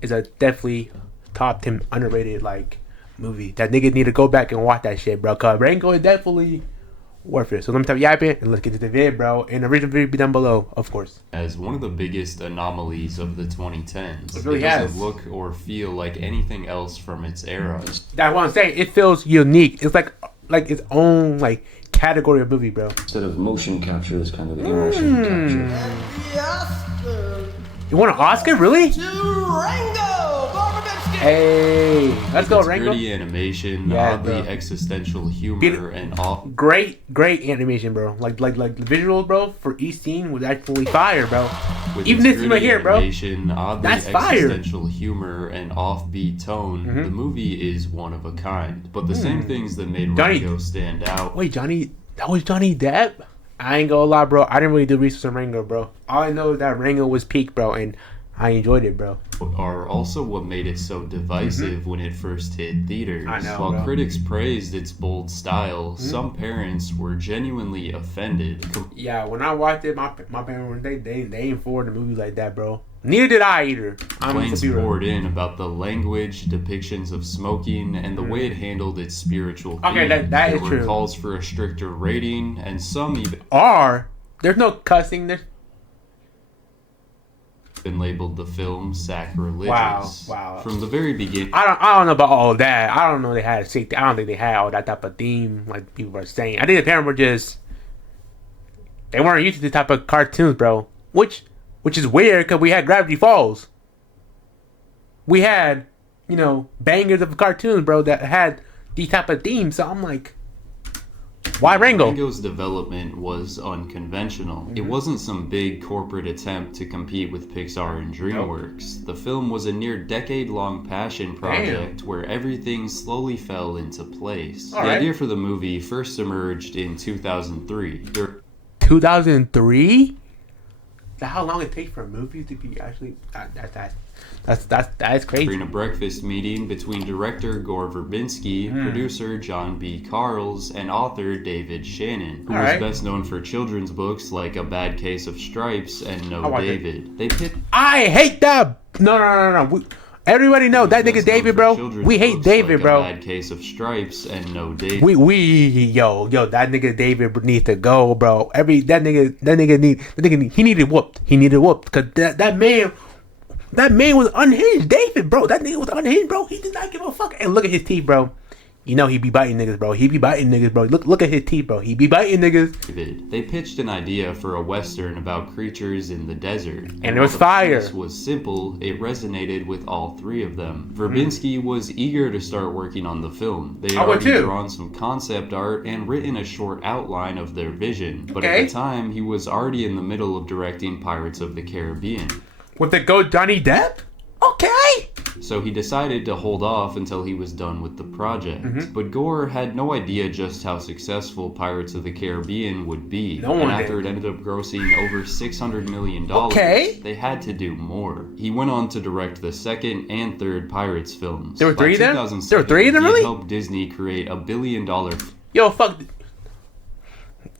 is a definitely top 10 underrated like movie. That niggas need to go back and watch that shit, bro. Cause Rango is definitely worth it. So let me stop yapping and let's get to the vid, bro. And the original video be down below, of course. As one of the biggest anomalies of the 2010s, it really doesn't look or feel like anything else from its era. That's what I'm saying. It feels unique. It's like its own like category of movie, bro. Instead of motion capture, it's kind of immersion capture. You want an Oscar, really? To Rango! Hey, let's go, Rango. Gritty animation, oddly existential humor, and all. Great animation, bro. Like the visuals, bro, for each scene was actually fire, bro. With even this scene right here, bro. Oddly That's fire. Existential humor and offbeat tone. The movie is one of a kind. But the same things that made Rango stand out. Wait, Johnny, that was Johnny Depp? I ain't gonna lie, bro. I didn't really do research on Rango, bro. All I know is that Rango was peak, bro, and I enjoyed it, bro. Are also what made it so divisive when it first hit theaters. I know, While bro. critics praised its bold style, some parents were genuinely offended. Yeah, when I watched it, my parents they ain't for the movies like that, bro. Neither did I either. Complaints poured in about the language, depictions of smoking, and the way it handled its spiritual themes. Okay, that is there true. were calls for a stricter rating, and some even there's no cussing. There's been labeled the film sacrilegious. Wow. From the very beginning. I don't know about all that. I don't know they had I don't think they had all that type of theme like people were saying. I think the parents were just they weren't used to this type of cartoons, bro. Which is weird because we had Gravity Falls. We had, bangers of cartoons, bro, that had these type of themes. So I'm like, why Rango? Rango's development was unconventional. It wasn't some big corporate attempt to compete with Pixar and DreamWorks. The film was a near decade-long passion project where everything slowly fell into place. The idea for the movie first emerged in 2003. 2003? That's how long it takes for a movie to be actually... That's crazy. During a breakfast meeting between director Gore Verbinski, producer John B. Carls, and author David Shannon, who was best known for children's books like A Bad Case of Stripes and No David. I hate that! No. Everybody know that nigga David, bro. We hate David, bro. A Bad Case of Stripes and No David. Yo, that nigga David needs to go, bro. He needed whooped. Cause that man was unhinged. David, bro. That nigga was unhinged, bro. He did not give a fuck. And look at his teeth, bro. He be biting niggas, bro. Look at his teeth, bro. He be biting niggas. They pitched an idea for a western about creatures in the desert. And it was fire. This was simple. It resonated with all three of them. Verbinski was eager to start working on the film. They had already drawn some concept art and written a short outline of their vision. But at the time, he was already in the middle of directing Pirates of the Caribbean. With the GOAT Johnny Depp? Okay. So he decided to hold off until he was done with the project. But Gore had no idea just how successful Pirates of the Caribbean would be. And after it ended up grossing over $600 million, they had to do more. He went on to direct the second and third Pirates films. There were three of them? There were three of them, really? He helped Disney create $1 billion. Yo, fuck.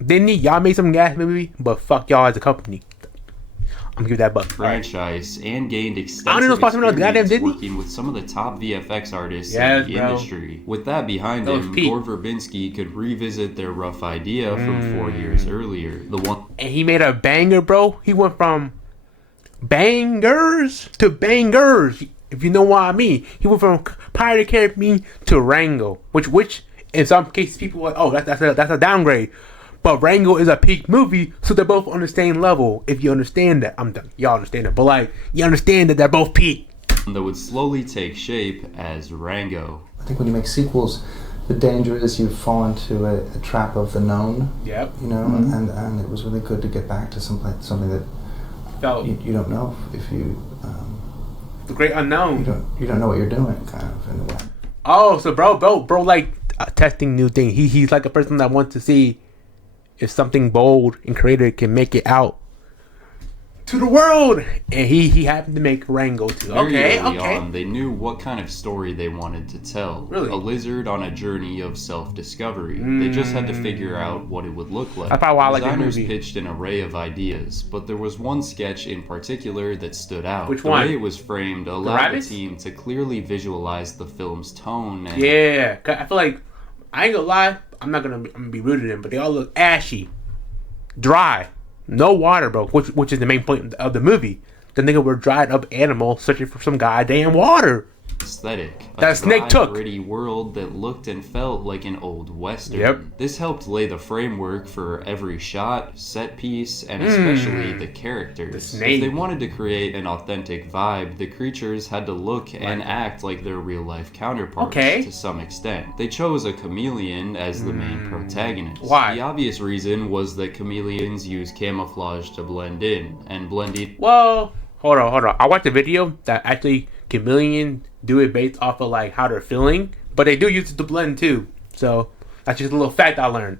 Didn't y'all made some gas movie? But fuck y'all as a company. I'm gonna give that buck. Franchise and gained extensive experience working with some of the top VFX artists in the industry. With that behind him, Gore Verbinski could revisit their rough idea from 4 years earlier. And he made a banger, bro. He went from bangers to bangers, if you know what I mean. He went from Pirate of the Caribbean to Rango, which in some cases people are like, oh, that's a downgrade. But Rango is a peak movie, so they're both on the same level. If you understand that, I'm done. Y'all understand that, but like, you understand that they're both peak. That would slowly take shape as Rango. I think when you make sequels, the danger is you fall into a trap of the known. Yep. And it was really good to get back to something that you don't know if you. The great unknown. You don't know what you're doing, kind of in a way. Oh, so bro, like testing new things. He's like a person that wants to see if something bold and creative can make it out to the world, and he happened to make Rango too. Very early on, they knew what kind of story they wanted to tell. Really? A lizard on a journey of self-discovery. They just had to figure out what it would look like. That's probably why I like the Designers movie. pitched an array of ideas, but there was one sketch in particular that stood out. Which the one? way it was framed allowed the team to clearly visualize the film's tone. And yeah, I feel like, I ain't gonna lie, I'm gonna be rude to them, but they all look ashy, dry. No water, bro, which is the main point of the movie. The nigga were dried up animal searching for some goddamn water. Aesthetic. That snake took. Gritty world that looked and felt like an old western. Yep. This helped lay the framework for every shot, set piece, and especially the characters. The snake. If they wanted to create an authentic vibe, the creatures had to look and act like their real life counterparts to some extent. They chose a chameleon as the main protagonist. Why? The obvious reason was that chameleons use camouflage to blend in, and blending. Well, hold on. I watched a video that actually chameleon do it based off of like how they're feeling, but they do use it to blend too. So that's just a little fact I learned.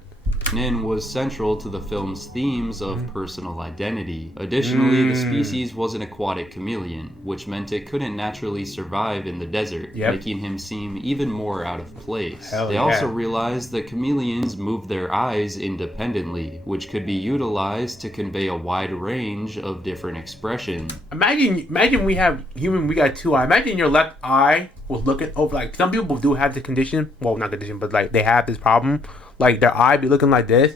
In was central to the film's themes of personal identity. Additionally, the species was an aquatic chameleon, which meant it couldn't naturally survive in the desert, making him seem even more out of place. They also realized that chameleons move their eyes independently, which could be utilized to convey a wide range of different expressions. Imagine we got two eyes. Imagine your left eye was looking over, like some people do have the condition, well, not condition, but like they have this problem. Like their eye be looking like this,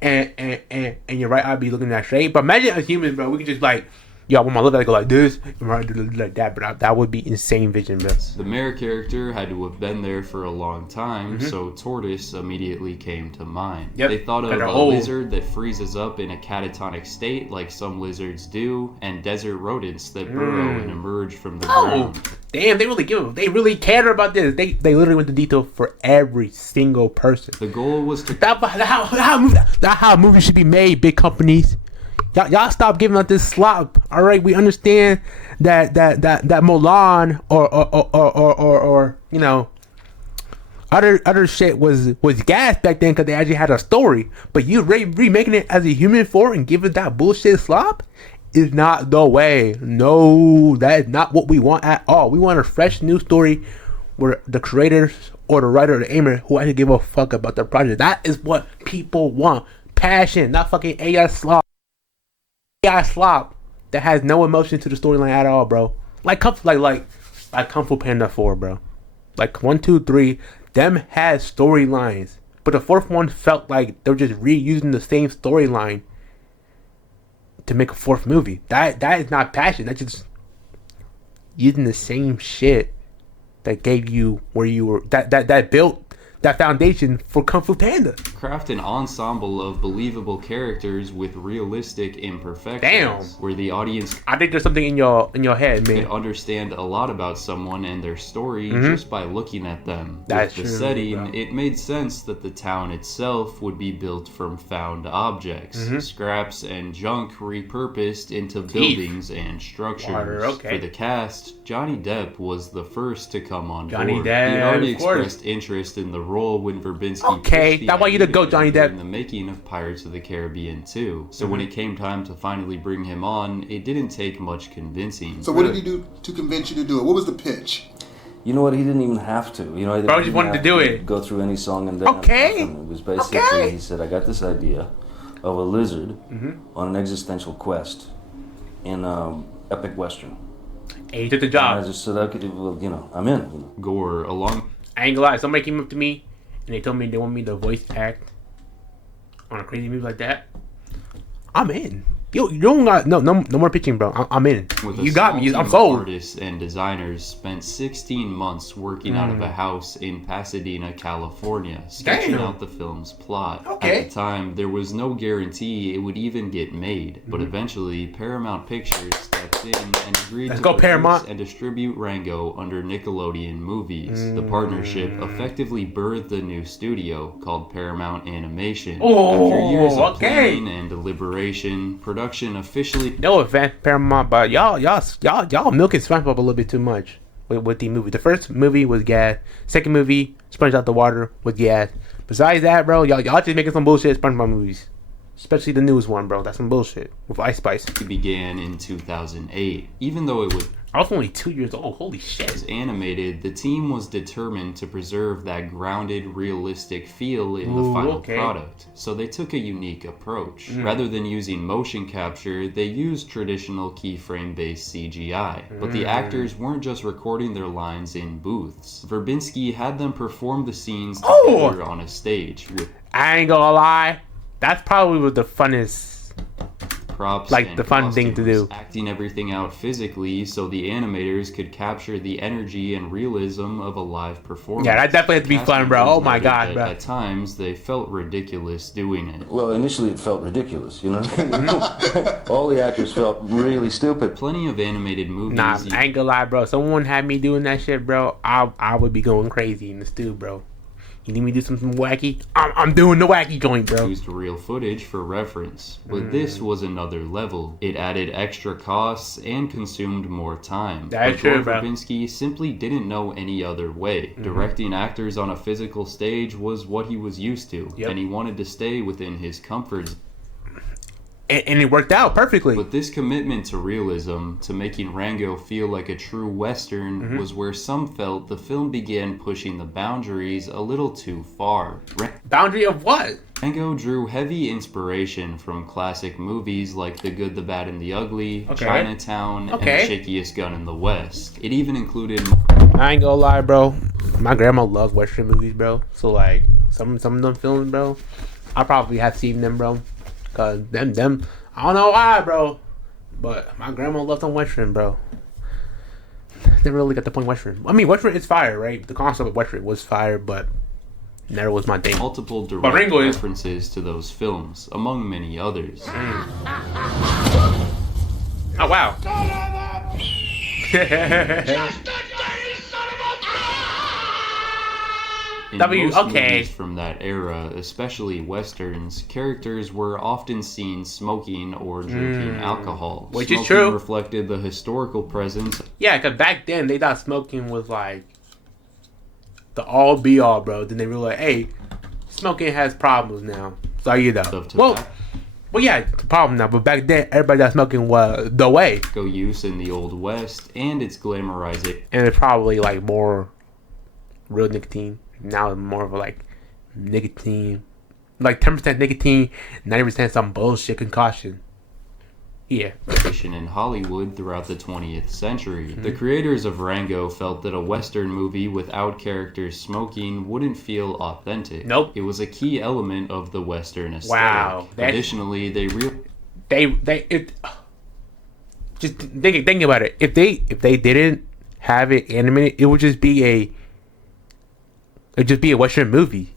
and your right eye be looking that straight. But imagine a human, bro. We could just like, yo, I want my left eye to go like this, and my right eye to look like that. But that would be insane vision, bro. The mayor character had to have been there for a long time, so tortoise immediately came to mind. They thought of a lizard that freezes up in a catatonic state like some lizards do, and desert rodents that burrow and emerge from the ground. Damn, they really cared about this. They literally went to detail for every single person. The goal was to... That's how a movie should be made, big companies. Y'all stop giving out this slop. All right, we understand that Mulan or you know, other shit was gas back then because they actually had a story. But you remaking it as a human form and giving that bullshit slop is not the way. No, that is not what we want at all. We want a fresh new story where the creators or the writer or the aimer who actually give a fuck about the project. That is what people want. Passion, not fucking AI slop. AI slop that has no emotion to the storyline at all, bro. Like Kung Fu Panda 4, bro. Like 1, 2, 3, them had storylines. But the fourth one felt like they were just reusing the same storyline to make a fourth movie. That is not passion. That's just using the same shit that gave you where you were, that built that foundation for Kung Fu Panda. Craft an ensemble of believable characters with realistic imperfections. Damn. Where the audience, I think there's something in your head, man. could understand a lot about someone and their story just by looking at them. That's With the true, setting, bro. it made sense that the town itself would be built from found objects, scraps and junk repurposed into buildings and structures. Water, For the cast, Johnny Depp was the first to come on Johnny board. Depp, He already of course. expressed interest in the role when Verbinski Okay, pitched the that's why you to go, idea Johnny Depp. in the making of Pirates of the Caribbean 2. So when it came time to finally bring him on, it didn't take much convincing. So what did he do to convince you to do it? What was the pitch? You know what? He didn't even have to. You know, he Bro, didn't just wanted to have do it. Go through any song and dance. Okay. Nothing. It was basically he said, "I got this idea of a lizard on an existential quest in epic western." And he took the And job. I just said, "Okay, well, you know, I'm in." You know. Gore, along I ain't gonna lie, somebody came up to me and they told me they want me to voice act on a crazy movie like that. I'm in. Yo, you don't got no more pitching, bro. I'm in. with You a got small me. team I'm of sold. artists and designers spent 16 months working out of a house in Pasadena, California, sketching Damn. out the film's plot. Okay. At the time, there was no guarantee it would even get made, but eventually Paramount Pictures stepped in and agreed Let's to go, produce Paramount. and distribute Rango under Nickelodeon Movies. The partnership effectively birthed a new studio called Paramount Animation. Oh, After years of okay. planning and deliberation, production officially No offense, Paramount, but y'all milking SpongeBob a little bit too much with the movie. The first movie was gas. Second movie, Sponge Out the Water, was gas. Besides that, bro, y'all just making some bullshit SpongeBob movies. Especially the newest one, bro. That's some bullshit with Ice Spice. It began in 2008. Even though it was I was only 2 years old. Holy shit. As animated, the team was determined to preserve that grounded, realistic feel in the final product. So they took a unique approach. Rather than using motion capture, they used traditional keyframe-based CGI. But the actors weren't just recording their lines in booths. Verbinski had them perform the scenes together on a stage with I ain't gonna lie. That's probably what the funnest, props, like the fun thing to do. Acting everything out physically so the animators could capture the energy and realism of a live performance. Yeah, that definitely had to be fun, bro. Oh my god, bro. At times, they felt ridiculous doing it. Well, initially it felt ridiculous, you know? All the actors felt really stupid. Plenty of animated movies. Nah, I ain't gonna lie, bro. Someone had me doing that shit, bro. I would be going crazy in the stew, bro. You need me to do something wacky? I'm doing the wacky joint, bro. Used real footage for reference, but this was another level. It added extra costs and consumed more time. That's true, bro. Verbinski simply didn't know any other way. Directing actors on a physical stage was what he was used to, and he wanted to stay within his comfort zone. And it worked out perfectly. But this commitment to realism, to making Rango feel like a true Western, was where some felt the film began pushing the boundaries a little too far. Boundary of what? Rango drew heavy inspiration from classic movies like The Good, the Bad, and the Ugly, Chinatown, and The Shakiest Gun in the West. It even included... I ain't gonna lie, bro. My grandma loves Western movies, bro. So, like, some of them films, bro, I probably have seen them, bro. Cause them, I don't know why, bro. But my grandma loved some Western, bro. They really got the point Western. I mean, Western is fire, right? The concept of Western was fire, but never was my thing. Multiple direct references to those films, among many others. Oh, wow. In most movies from that era, especially westerns, characters were often seen smoking or drinking alcohol. Which smoking is true. Reflected the historical presence. Yeah, because back then they thought smoking was like the all be all, bro. Then they realized, hey, smoking has problems now. So you know. Well, yeah, it's a problem now. But back then, everybody that smoking was the way. Use in the Old West and its glamorizing. And it's probably like more real nicotine. Now it's more of a like nicotine, like 10% nicotine, 90% some bullshit concoction. Yeah. In Hollywood throughout the 20th century. The creators of Rango felt that a Western movie without characters smoking wouldn't feel authentic. Nope. It was a key element of the Western aesthetic. Wow. Additionally, just think about it. If they didn't have it animated, it would just be a Western movie.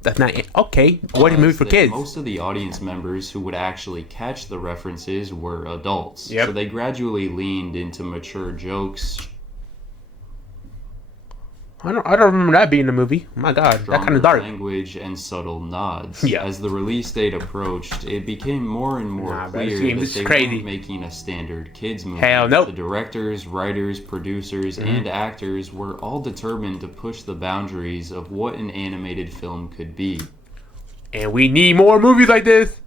That's not okay. A Western movie for kids. Most of the audience members who would actually catch the references were adults. Yep. So they gradually leaned into mature jokes. I don't remember that being a movie. Oh my god, that kind of dark. Language and subtle nods. Yeah. As the release date approached, it became more and more clear that they weren't making a standard kids movie. Hell nope. The directors, writers, producers, and actors were all determined to push the boundaries of what an animated film could be. And we need more movies like this.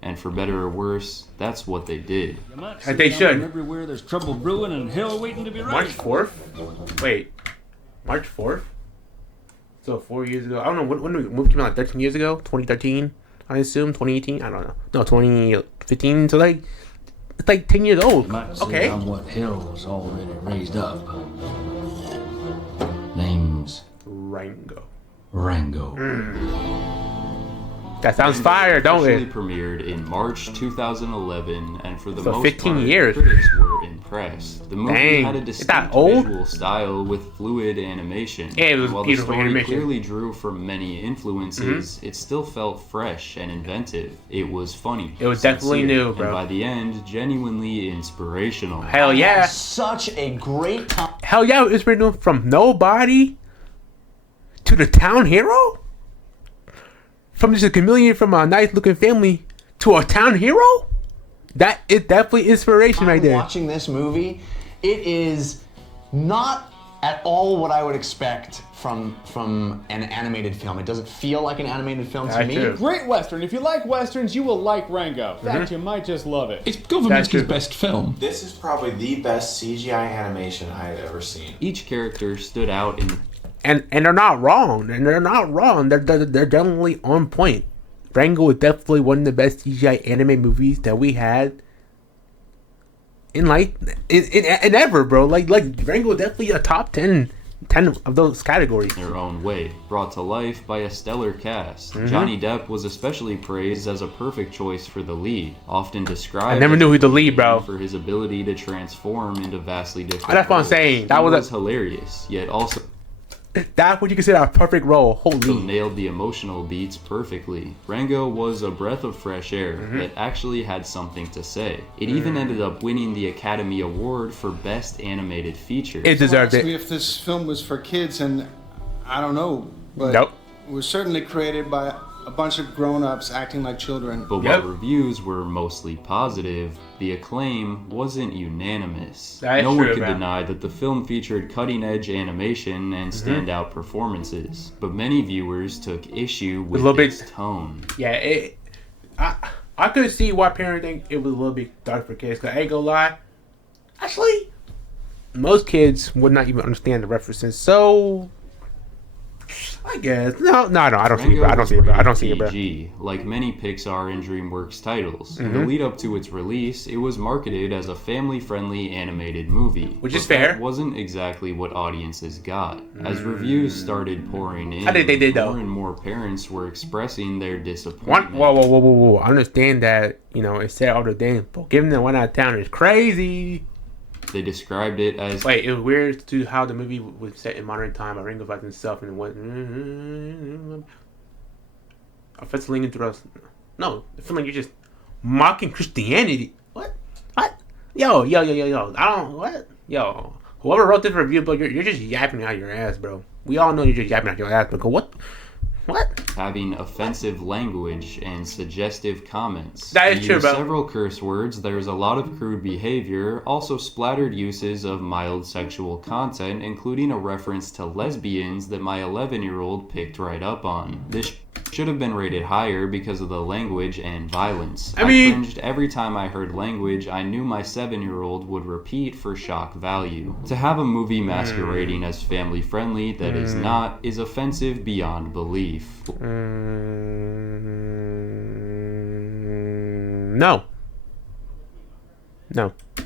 And for better or worse, that's what they did. As they should. Everywhere there's trouble brewing and hell waiting to be right. March 4th? Wait. March 4th? So 4 years ago. I don't know. When the movie came out? Like 13 years ago? 2013? I assume? 2018? I don't know. No, 2015. So like, it's like 10 years old. Okay. On what hell was already raised up. Name's Rango. That sounds fire, don't it? It premiered in March 2011, and for the so most 15 part, years. critics were impressed. The movie had a distinct old? visual style with fluid animation. Yeah, it was While beautiful the story animation. clearly drew from many influences, it still felt fresh and inventive. It was funny. It was definitely new, bro. And by the end, genuinely inspirational. Hell yeah. Such a great time. Hell yeah, it's written from nobody to the town hero? From just a chameleon from a nice looking family to a town hero? That is definitely inspiration right there. Watching this movie, it is not at all what I would expect from an animated film. It doesn't feel like an animated film to me. True. Great Western. If you like Westerns, you will like Rango. In fact, you might just love it. It's Government's best film. This is probably the best CGI animation I have ever seen. Each character stood out in... And they're not wrong. And they're not wrong. They're definitely on point. Rango is definitely one of the best CGI anime movies that we had in ever, bro. Like Rango is definitely a top 10 of those categories. Their own way, brought to life by a stellar cast. Johnny Depp was especially praised as a perfect choice for the lead, often described. I never knew who the lead, bro. For his ability to transform into vastly different. That's what I'm saying. That was hilarious, yet also. That's what you consider a perfect role. Holy. Nailed the emotional beats perfectly. Rango was a breath of fresh air that actually had something to say. It even ended up winning the Academy Award for Best Animated Feature. It deserved it. If this film was for kids, and I don't know, but nope. It was certainly created by a bunch of grown-ups acting like children. But while reviews were mostly positive, the acclaim wasn't unanimous. No one could deny that the film featured cutting-edge animation and standout performances, but many viewers took issue with its tone. Yeah, I could see why parents think it was a little bit dark for kids, because I ain't gonna lie, actually, most kids would not even understand the references, so... I guess. No, I don't see it, bro. I don't see it, bro. Like many Pixar and DreamWorks titles. In the lead up to its release, it was marketed as a family-friendly animated movie. Which is fair. That wasn't exactly what audiences got. As reviews started pouring in, I think they did, though. More and more parents were expressing their disappointment. Whoa. I understand that, it said all the things, but giving them 1 out of 10 is crazy. They described it as... Wait, it was weird to how the movie was set in modern time. Rango finds himself and what... offensively into us. No, I feel like you're just mocking Christianity. What? Yo. I don't... What? Yo. Whoever wrote this review, bro, you're just yapping out your ass, bro. We all know you're just yapping out your ass, but what? Having offensive language and suggestive comments. That is true, bro. Several curse words, there's a lot of crude behavior, also splattered uses of mild sexual content, including a reference to lesbians that my 11-year-old picked right up on. This should have been rated higher because of the language and violence. I cringed every time I heard language I knew my 7-year-old would repeat for shock value. To have a movie masquerading as family friendly that is not is offensive beyond belief. No.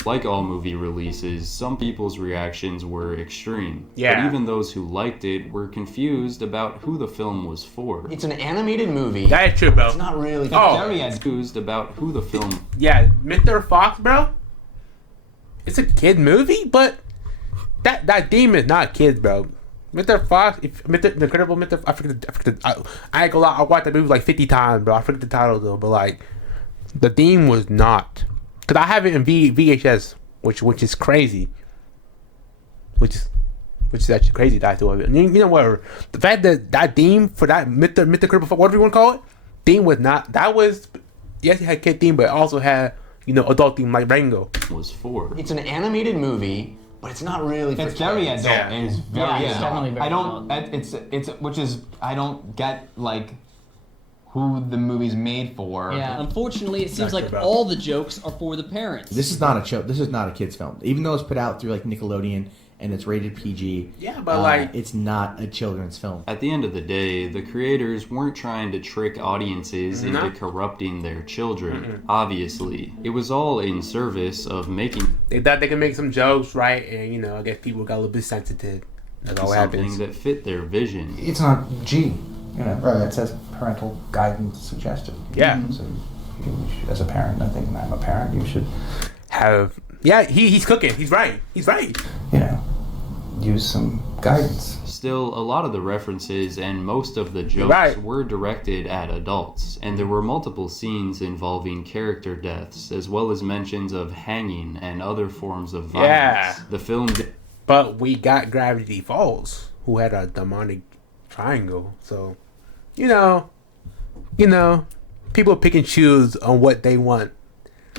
Like all movie releases, some people's reactions were extreme. Yeah. But even those who liked it were confused about who the film was for. It's an animated movie. That is true, bro. It's not really... Confused about who the film... Yeah, Mr. Fox, bro. It's a kid movie, but that theme is not kids, bro. Mr. Fox, the Incredible Mr. I ain't gonna lie, I watched that movie like 50 times, bro. I forget the title though, but like, the theme was not. Cause I have it in VHS, which is crazy. Which is actually crazy that I do of it. And you know what? The fact that theme for that Mr. Incredible Fox, whatever you want to call it, theme was not. That was, yes, it had kid theme, but it also had adult theme like Rango. Was for. It's an animated movie. But it's not really for kids. It's very adult. Yeah. It's very it's definitely very adult. I don't get like who the movie's made for. Yeah, unfortunately, it seems like all the jokes are for the parents. This is not a joke. This is not a kids' film, even though it's put out through like Nickelodeon and it's rated PG. Yeah, but it's not a children's film. At the end of the day, the creators weren't trying to trick audiences into corrupting their children. Obviously, it was all in service of making. They thought they could make some jokes, right? And I guess people got a little bit sensitive. That's all something happens. that fit their vision. It's not G. Right. It says parental guidance suggested. Yeah. So, as a parent, I think I'm a parent. You should have. Yeah, he's cooking. He's right. Use some guidance. Still, a lot of the references and most of the jokes were directed at adults, and there were multiple scenes involving character deaths, as well as mentions of hanging and other forms of violence. Yeah. The film... But we got Gravity Falls, who had a demonic triangle, so, people pick and choose on what they want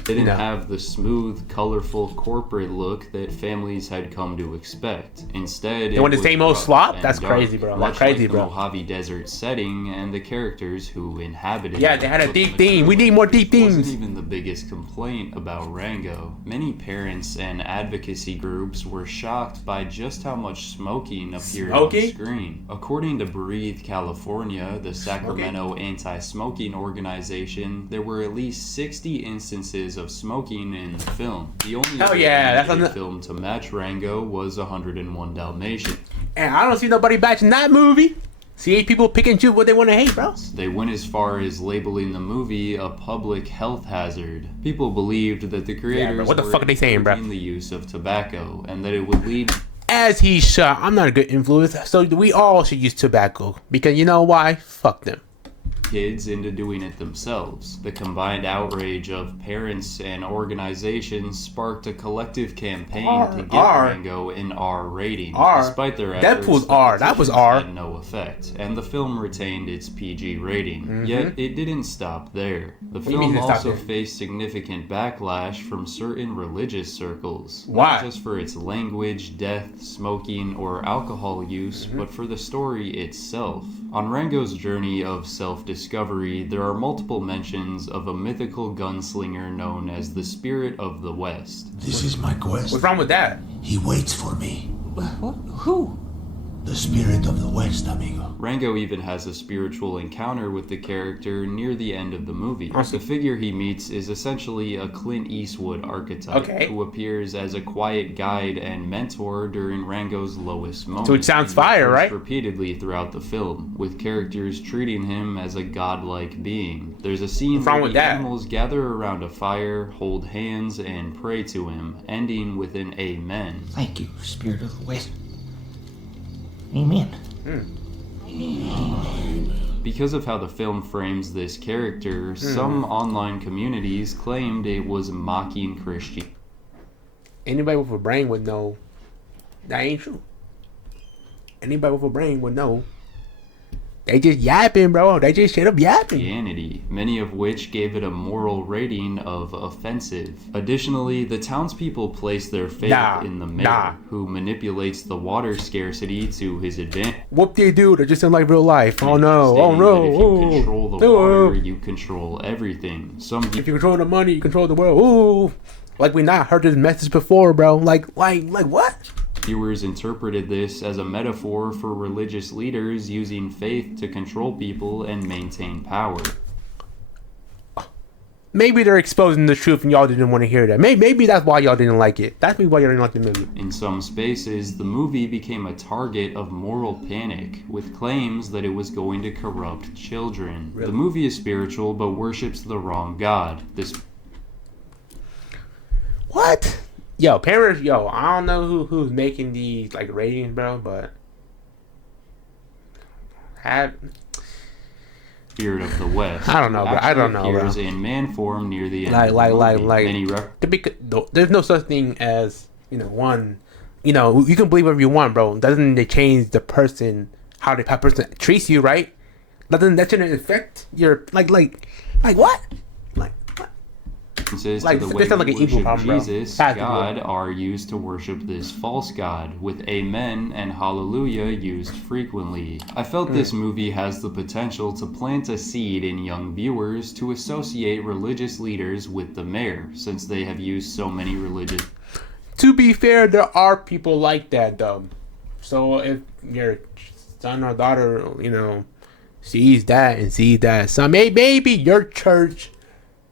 They didn't have the smooth, colorful corporate look that families had come to expect. Instead, they want the same old slop? That's dark, crazy, bro. Much That's crazy, like bro. The Mojave Desert setting and the characters who inhabited Yeah, it. they had a deep theme. We need more deep themes. Wasn't even the biggest complaint about Rango. Many parents and advocacy groups were shocked by just how much smoking appeared on screen. According to Breathe California, the Sacramento anti-smoking organization, there were at least 60 instances of smoking in the film. The only other film to match Rango was 101 Dalmatians. And I don't see nobody batching that movie. See, people pick and choose what they want to hate, bro. They went as far as labeling the movie a public health hazard. People believed that the creators what the fuck are they saying, bro? the use of tobacco and that it would lead. As he shot, I'm not a good influence, so we all should use tobacco because you know why? Fuck them. Kids into doing it themselves. The combined outrage of parents and organizations sparked a collective campaign to get Rango an R rating. Despite their efforts, Deadpool's R. That was R. Had no effect, and the film retained its PG rating. Yet it didn't stop there. The film also faced significant backlash from certain religious circles. Why? Not just for its language, death, smoking, or alcohol use, but for the story itself. On Rango's journey of self-discovery, there are multiple mentions of a mythical gunslinger known as the Spirit of the West. This is my quest. What's wrong with that? He waits for me. What? Who? The Spirit of the West, amigo. Rango even has a spiritual encounter with the character near the end of the movie. The figure he meets is essentially a Clint Eastwood archetype who appears as a quiet guide and mentor during Rango's lowest moments. So it sounds fire, right? Repeatedly throughout the film, with characters treating him as a godlike being. There's a scene where the animals gather around a fire, hold hands, and pray to him, ending with an amen. Thank you, Spirit of the West. Amen. Because of how the film frames this character, some online communities claimed it was mocking Christianity. Anybody with a brain would know that ain't true. Anybody with a brain would know. They just yapping, bro. They just straight up yapping. Many of which gave it a moral rating of offensive. Additionally, the townspeople placed their faith in the mayor, who manipulates the water scarcity to his advantage. Whoop they do? They're just in like real life. Oh no! Oh no! If you control the water, you control everything. If you control the money, you control the world. Ooh! Like we not heard this message before, bro. Like what? Viewers interpreted this as a metaphor for religious leaders using faith to control people and maintain power. Maybe they're exposing the truth and y'all didn't want to hear that. Maybe that's why y'all didn't like it. That's maybe why y'all didn't like the movie. In some spaces, the movie became a target of moral panic, with claims that it was going to corrupt children. Really? The movie is spiritual, but worships the wrong god. What? Yo, parents, I don't know who's making these like ratings, bro, but Spirit of the West. I don't know, bro. I don't know, bro. Appears in man form near the end. There's no such thing as one. You can believe whatever you want, bro. Doesn't it change the person how the person treats you, right? Doesn't that affect your like what? To the way we worship Jesus, God, are used to worship this false God, with amen and hallelujah used frequently. I felt this movie has the potential to plant a seed in young viewers to associate religious leaders with the mayor, since they have used so many religious... To be fair, there are people like that, though. So if your son or daughter, sees that, so maybe your church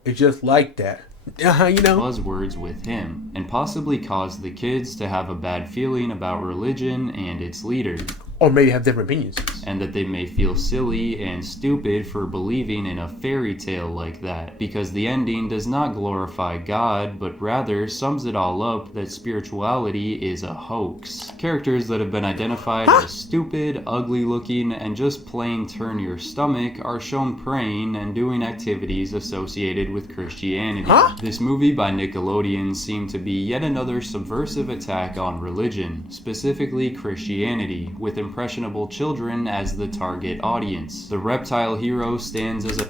is just like that. Buzzwords with him, and possibly cause the kids to have a bad feeling about religion and its leaders. Or maybe have different opinions. And that they may feel silly and stupid for believing in a fairy tale like that, because the ending does not glorify God, but rather sums it all up that spirituality is a hoax. Characters that have been identified as stupid, ugly-looking, and just plain turn your stomach are shown praying and doing activities associated with Christianity. This movie by Nickelodeon seemed to be yet another subversive attack on religion, specifically Christianity, with impressionable children as the target audience. The reptile hero stands as a...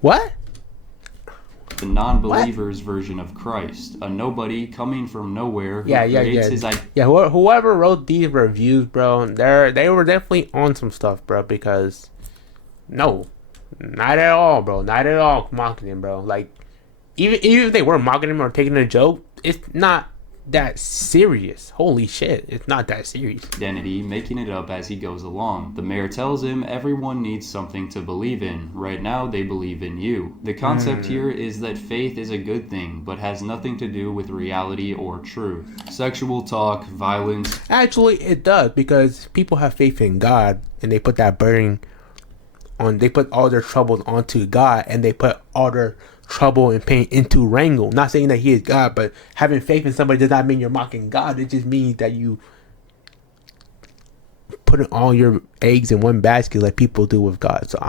What? the non-believer's version of Christ, a nobody coming from nowhere who creates his identity. Yeah, whoever wrote these reviews, bro, they were definitely on some stuff, bro, because no, not at all, bro, not at all mocking him, bro. Like, even if they were mocking him or taking a joke, it's not that serious. Holy shit, it's not that serious. Identity, making it up as he goes along. The mayor tells him everyone needs something to believe in. Right now, they believe in you. The concept here is that faith is a good thing, but has nothing to do with reality or truth. Sexual talk, violence. Actually, it does, because people have faith in God, and they put that burden on. They put all their troubles onto God, and they put all their trouble and pain into Rango. Not saying that he is God, but having faith in somebody does not mean you're mocking God. It just means that you put all your eggs in one basket like people do with God. So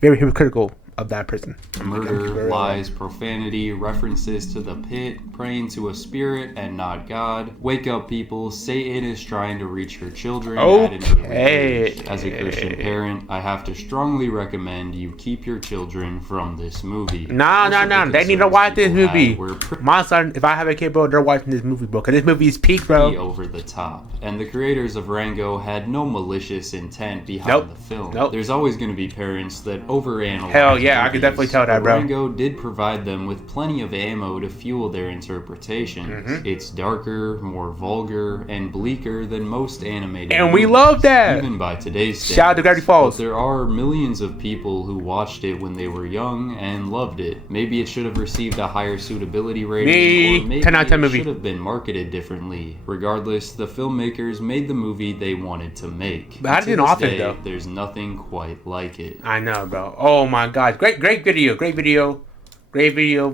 very hypocritical of that person. Murder, lies, profanity, references to the pit, praying to a spirit and not God. Wake up, people. Satan is trying to reach your children at an early age. As a Christian parent, I have to strongly recommend you keep your children from this movie. No. They need to watch this movie. My son, if I have a kid, bro, they're watching this movie, bro, because this movie is peak, bro. Over the top. And the creators of Rango had no malicious intent behind the film. There's always going to be parents that overanalyze. Hell yeah. I could definitely tell that, bro. Rango did provide them with plenty of ammo to fuel their interpretations. It's darker, more vulgar, and bleaker than most animated and movies, we love that. Even by today's standards. Shout out to Gravity Falls. But there are millions of people who watched it when they were young and loved it. Maybe it should have received a higher suitability rating, or maybe 10 out of 10 it movie. should have been marketed differently. Regardless, the filmmakers made the movie they wanted to make. But I didn't often, though. There's nothing quite like it. I know, bro. Oh my god, great video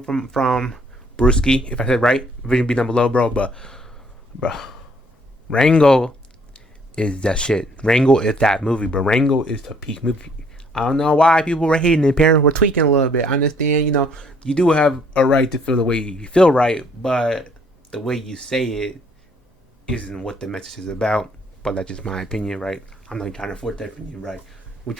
from Brewski, if I said right. Video be down below, bro. But Rango is that shit. Rango is that movie, bro. Rango is the peak movie. I don't know why people were hating. Their parents were tweaking a little bit. I understand, you do have a right to feel the way you feel, right? But the way you say it isn't what the message is about. But that's just my opinion, right? I'm not trying to force that opinion, right?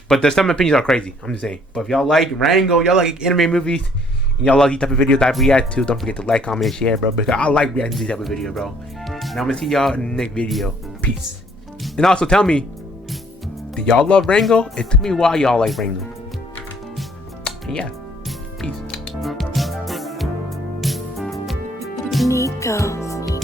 But there's some opinions are crazy. I'm just saying. But if y'all like Rango, y'all like anime movies, and y'all like these type of videos that I react to, don't forget to like, comment, and share, bro. Because I like reacting to these type of videos, bro. And I'm gonna see y'all in the next video. Peace. And also tell me, do y'all love Rango? And tell me why y'all like Rango. And yeah, peace. Nico.